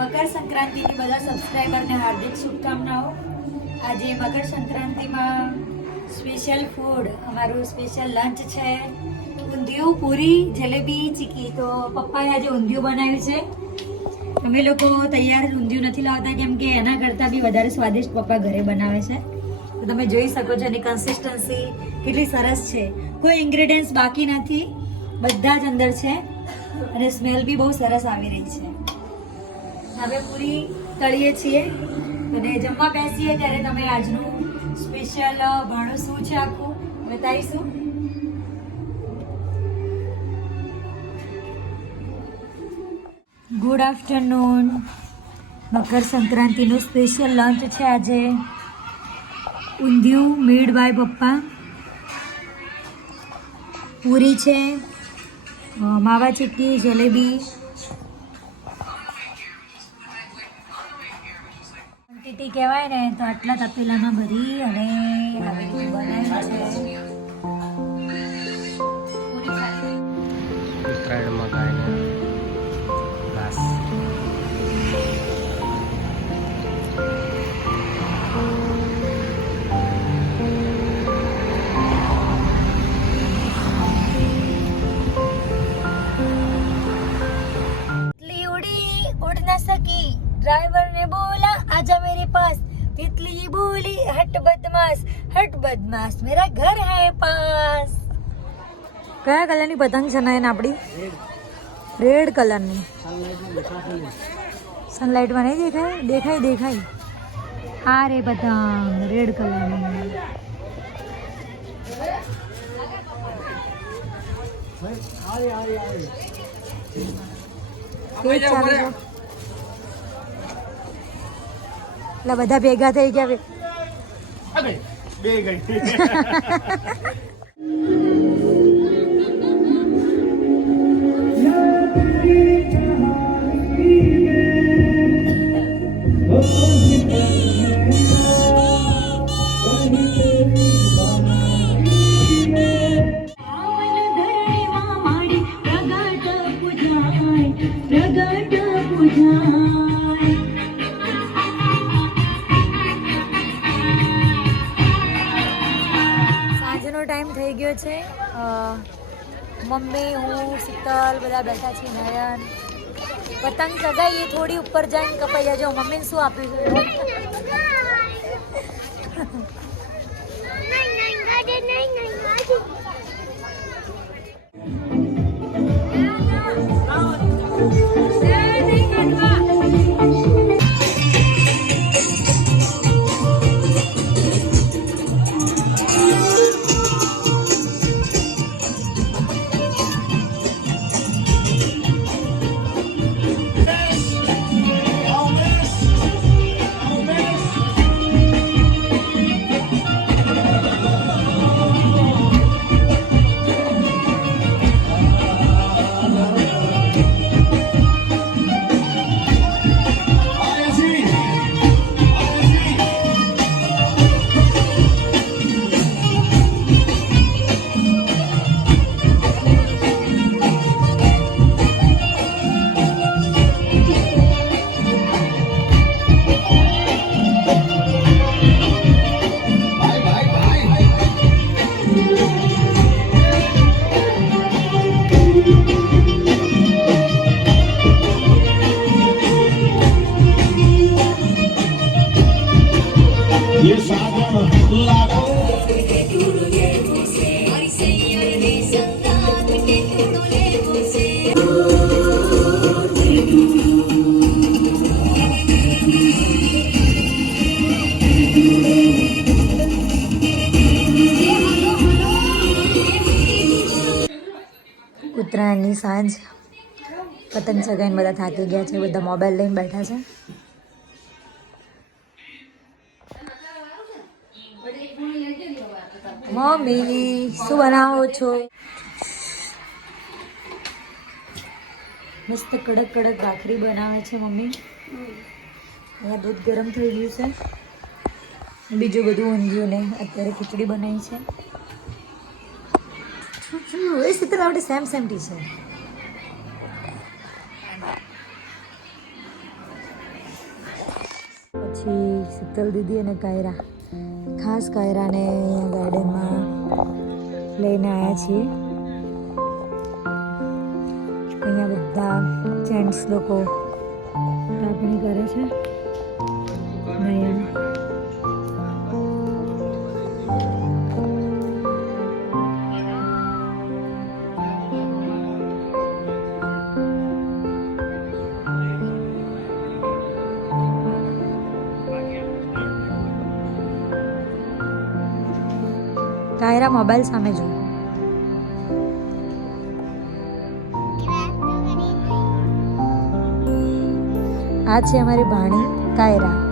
મકર સંક્રાંતિની બધા સબસ્ક્રાઈબરને હાર્દિક શુભકામનાઓ. આજે મકર સંક્રાંતિમાં સ્પેશિયલ ફૂડ, અમારું સ્પેશિયલ લંચ છે ઊંધિયું, પૂરી, જલેબી, ચીકી. તો પપ્પાએ આજે ઊંધિયું બનાવ્યું છે. અમે લોકો તૈયાર ઊંધિયું નથી લાવતા કેમ કે એના કરતાં બી વધારે સ્વાદિષ્ટ પપ્પા ઘરે બનાવે છે. તો તમે જોઈ શકો છો એની કન્સિસ્ટન્સી કેટલી સરસ છે. કોઈ ઇન્ગ્રેડિયન્ટ્સ બાકી નથી, બધા જ અંદર છે અને સ્મેલ બી બહુ સરસ આવી રહી છે. હવે પૂરી તળીએ છીએ અને જમવા બેસીએ ત્યારે તમે આજનું સ્પેશિયલ ભાણું શું છે આખું બતાવીશું. Good afternoon. મકર સંક્રાંતિનું સ્પેશિયલ લંચ છે આજે. ઊંધિયું મેડ બાય પપ્પા, પૂરી છે, માવા ચીક્કી, જલેબી. ક્વોન્ટિટી કહેવાય ને તો આટલા તપેલામાં ભરી અને હવે બનાવ્યું છે. ઉત્તરાયણમાં ગાયને ઘાસ. उड़ न सकी, ड्राइवर ने बोला आजा मेरे पास. तितली बोली हट बदमाश मेरा घर है पास. કયા કલરની પતંગ છે ને આપણી? રેડ કલરની. સનલાઇટમાં નહીં દેખાય? દેખાય. આ રે પતંગ રેડ કલરની. એટલે બધા ભેગા થઈ ગયા. બે ગઈ. સાંજનો ટાઈમ થઈ ગયો છે. મમ્મી, હું, શીતલ બધા બેઠા છીએ. નયન પતંગ ચગાવીએ, થોડી ઉપર જઈને કપાઈ જાય. જો મમ્મીને શું આપ્યું છે. ઉત્તરાયણની સાંજ, પતંગ ચગાઈને બધા થાકી ગયા છે. બધા મોબાઈલ લઈને બેઠા છે. મમ્મી શું બનાવો છો? મસ્ત કડક ભાખરી બનાવે છે મમ્મી. અહીંયા દૂધ ગરમ થઈ ગયું છે. બીજું બધું ઊંધિયું ને અત્યારે ખીચડી બનાવી છે. એ શીતલ આપણે સેમ ટી છે. પછી શીતલ દીદી અને કાયરા ખાસ કાયરાને અહીંયા ગાર્ડનમાં લઈને આવ્યા છીએ. અહીંયા બધા જેન્ટ્સ લોકો કાપણી કરે છે. નયન કાયરા મોબાઈલ સામે જો. આ છે અમારી ભાણી કાયરા.